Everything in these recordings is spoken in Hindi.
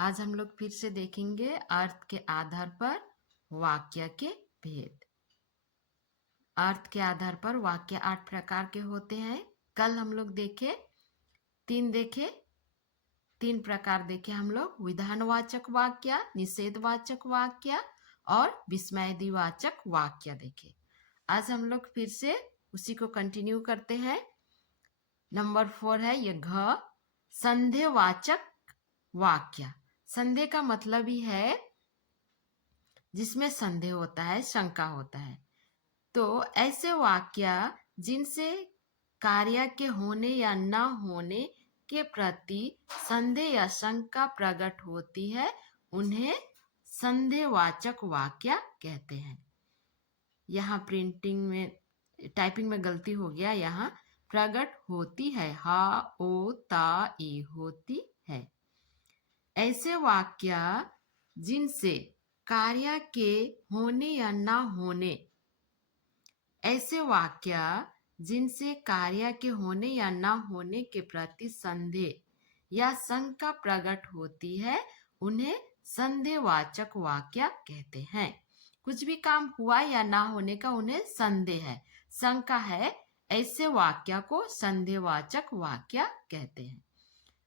आज हम लोग फिर से देखेंगे अर्थ के आधार पर वाक्य के भेद। अर्थ के आधार पर वाक्य 8 प्रकार के होते हैं। कल हम लोग तीन प्रकार देखे हम लोग, विधानवाचक वाक्य, निषेधवाचक वाक्य और विस्मयवाचक वाक्य देखे। आज हम लोग फिर से उसी को कंटिन्यू करते हैं। नंबर 4 है ये घ, संदेहवाचक वाक्य। संदेह का मतलब ही है जिसमें संदेह होता है, शंका होता है। तो ऐसे वाक्य जिनसे कार्य के होने या न होने के प्रति संदेह या शंका प्रकट होती है, उन्हें संदेहवाचक वाक्य कहते हैं। यहाँ टाइपिंग में गलती हो गया। यहाँ प्रकट होती है, हा ओ ता ई होती है। ऐसे वाक्य जिनसे कार्य के होने या न होने, ऐसे वाक्य जिनसे कार्य के होने या न होने के प्रति संदेह या शंका प्रकट होती है, उन्हें संदेहवाचक वाक्य कहते हैं। कुछ भी काम हुआ या ना होने का उन्हें संदेह है, शंका है, ऐसे वाक्य को संदेहवाचक वाक्य कहते हैं।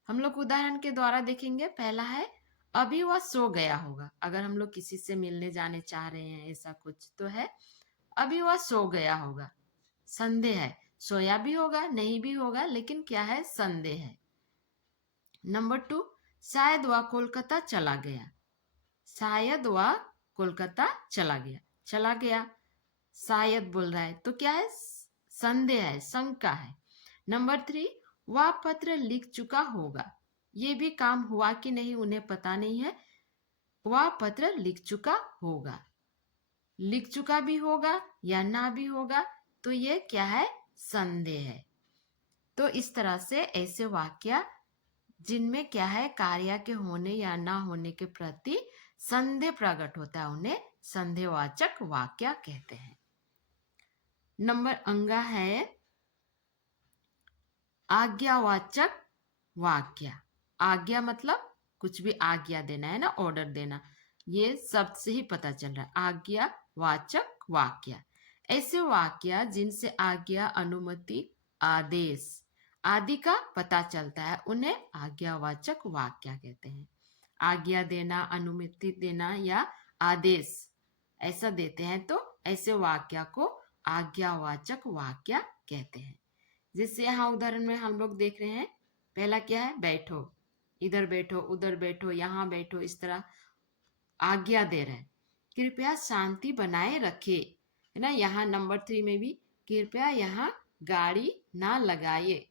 हम लोग उदाहरण के द्वारा देखेंगे। पहला है अभी वह सो गया होगा। अगर हम लोग किसी से मिलने जाने चाह रहे हैं, ऐसा कुछ तो है, अभी वह सो गया होगा, संदेह है। सोया भी होगा, नहीं भी होगा, लेकिन क्या है, संदेह है। नंबर 2, शायद वह कोलकाता चला गया। शायद वह कोलकाता चला गया, शायद बोल रहा है, तो क्या है, संदेह है, शंका है। नंबर 3, वह पत्र लिख चुका होगा। ये भी काम हुआ कि नहीं उन्हें पता नहीं है। वह पत्र लिख चुका होगा, लिख चुका भी होगा या ना भी होगा, तो ये क्या है, संदेह है। तो इस तरह से ऐसे वाक्य जिनमें क्या है, कार्य के होने या ना होने के प्रति संदेह प्रकट होता है, उन्हें संदेहवाचक वाक्य कहते हैं। नंबर अंगा है आज्ञावाचक वाक्य। आज्ञा मतलब कुछ भी आज्ञा देना है ना, ऑर्डर देना, ये शब्द से ही पता चल रहा है, आज्ञावाचक वाक्य। ऐसे वाक्य जिनसे आज्ञा, अनुमति, आदेश आदि का पता चलता है, उन्हें आज्ञावाचक वाक्य कहते हैं। आज्ञा देना, अनुमति देना या आदेश ऐसा देते हैं, तो ऐसे वाक्य को आज्ञावाचक वाक्य कहते हैं। जैसे यहाँ उदाहरण में हम लोग देख रहे हैं, पहला क्या है, बैठो, इधर बैठो, उधर बैठो, यहाँ बैठो, इस तरह आज्ञा दे रहे हैं। कृपया शांति बनाए रखे, है ना। यहाँ नंबर 3 में भी कृपया यहाँ गाड़ी ना लगाए,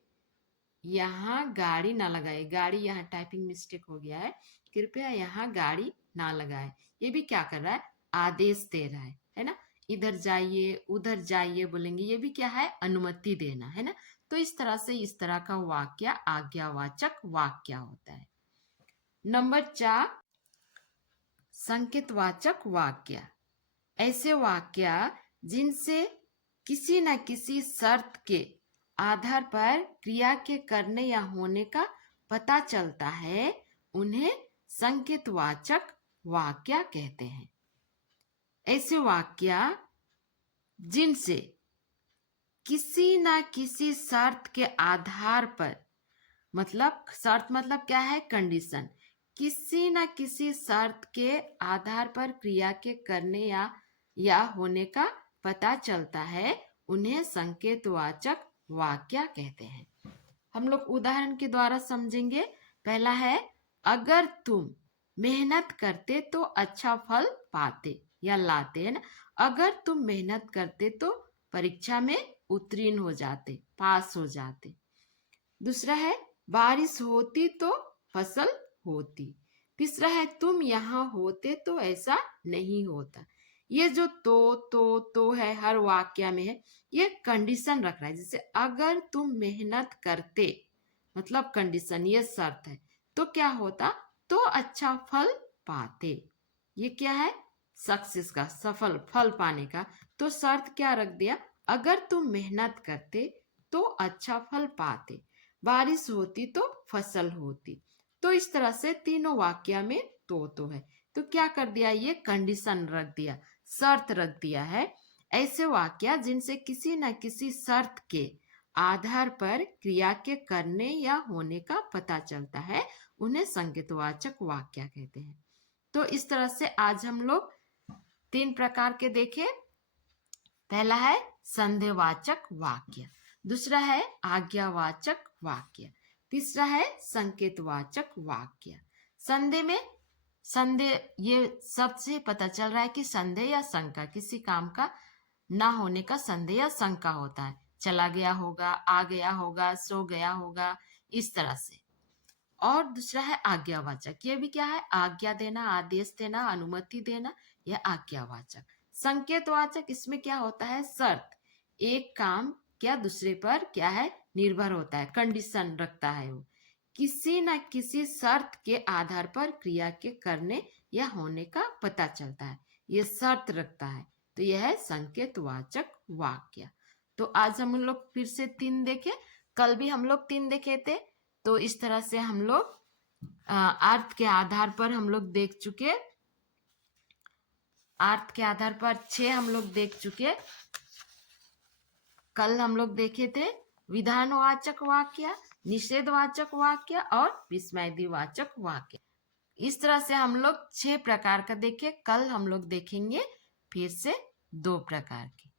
यहाँ गाड़ी ना लगाए, गाड़ी यहाँ टाइपिंग मिस्टेक हो गया है, कृपया यहाँ गाड़ी ना लगाए। ये भी क्या कर रहा है, आदेश दे रहा है ना। इधर जाइए, उधर जाइए बोलेंगे, ये भी क्या है, अनुमति देना, है ना। तो इस तरह से इस तरह का वाक्य आज्ञावाचक वाक्य होता है। नंबर 4, संकेतवाचक वाक्य। ऐसे वाक्य जिनसे किसी न किसी शर्त के आधार पर क्रिया के करने या होने का पता चलता है, उन्हें संकेतवाचक वाक्य कहते हैं। ऐसे वाक्य जिनसे किसी न किसी शर्त के आधार पर, मतलब शर्त मतलब क्या है, कंडीशन, किसी न किसी शर्त के आधार पर क्रिया के करने या होने का पता चलता है, उन्हें संकेतवाचक वाक्य कहते हैं। हम लोग उदाहरण के द्वारा समझेंगे। पहला है अगर तुम मेहनत करते तो अच्छा फल पाते या लाते, है ना। अगर तुम मेहनत करते तो परीक्षा में उत्तीर्ण हो जाते, पास हो जाते। दूसरा है बारिश होती तो फसल होती। तीसरा है तुम यहाँ होते तो ऐसा नहीं होता। ये जो तो है, हर वाक्य में है, ये कंडीशन रख रहा है। जैसे अगर तुम मेहनत करते, मतलब कंडीशन, ये शर्त है, तो क्या होता, तो अच्छा फल पाते। ये क्या है, सक्सेस का, सफल फल पाने का। तो शर्त क्या रख दिया, अगर तुम मेहनत करते तो अच्छा फल पाते, बारिश होती तो फसल होती। तो इस तरह से तीनों वाक्य में तो है। तो क्या कर दिया, ये कंडीशन रख दिया, शर्त रख दिया है। ऐसे वाक्य जिनसे किसी न किसी शर्त के आधार पर क्रिया के करने या होने का पता चलता है, उन्हें संकेतवाचक वाक्य कहते हैं। तो इस तरह से आज हम लोग 3 प्रकार के देखे। पहला है संदेहवाचक वाक्य, दूसरा है आज्ञावाचक वाक्य, तीसरा है संकेतवाचक वाक्य। संदेह में, संदेह ये सबसे पता चल रहा है कि संदेह या शंका, किसी काम का ना होने का संदेह या शंका होता है। चला गया होगा, आ गया होगा, सो गया होगा, इस तरह से। और दूसरा है आज्ञावाचक, ये भी क्या है, आज्ञा देना, आदेश देना, अनुमति देना, यह आज्ञावाचक। संकेतवाचक, इसमें क्या होता है, शर्त, एक काम क्या दूसरे पर क्या है, निर्भर होता है, कंडीशन रखता है, वो किसी न किसी शर्त के आधार पर क्रिया के करने या होने का पता चलता है, ये शर्त रखता है। तो यह है संकेतवाचक वाक्य। तो आज हम लोग फिर से 3 देखे, कल भी हम लोग 3 देखे थे। तो इस तरह से हम लोग अर्थ के आधार पर हम लोग देख चुके, अर्थ के आधार पर 6 हम लोग देख चुके। कल हम लोग देखे थे विधानवाचक वाक्य, निषेधवाचक वाक्य और विस्मयवाचक वाक्य। इस तरह से हम लोग 6 प्रकार का देखे। कल हम लोग देखेंगे फिर से 2 प्रकार के।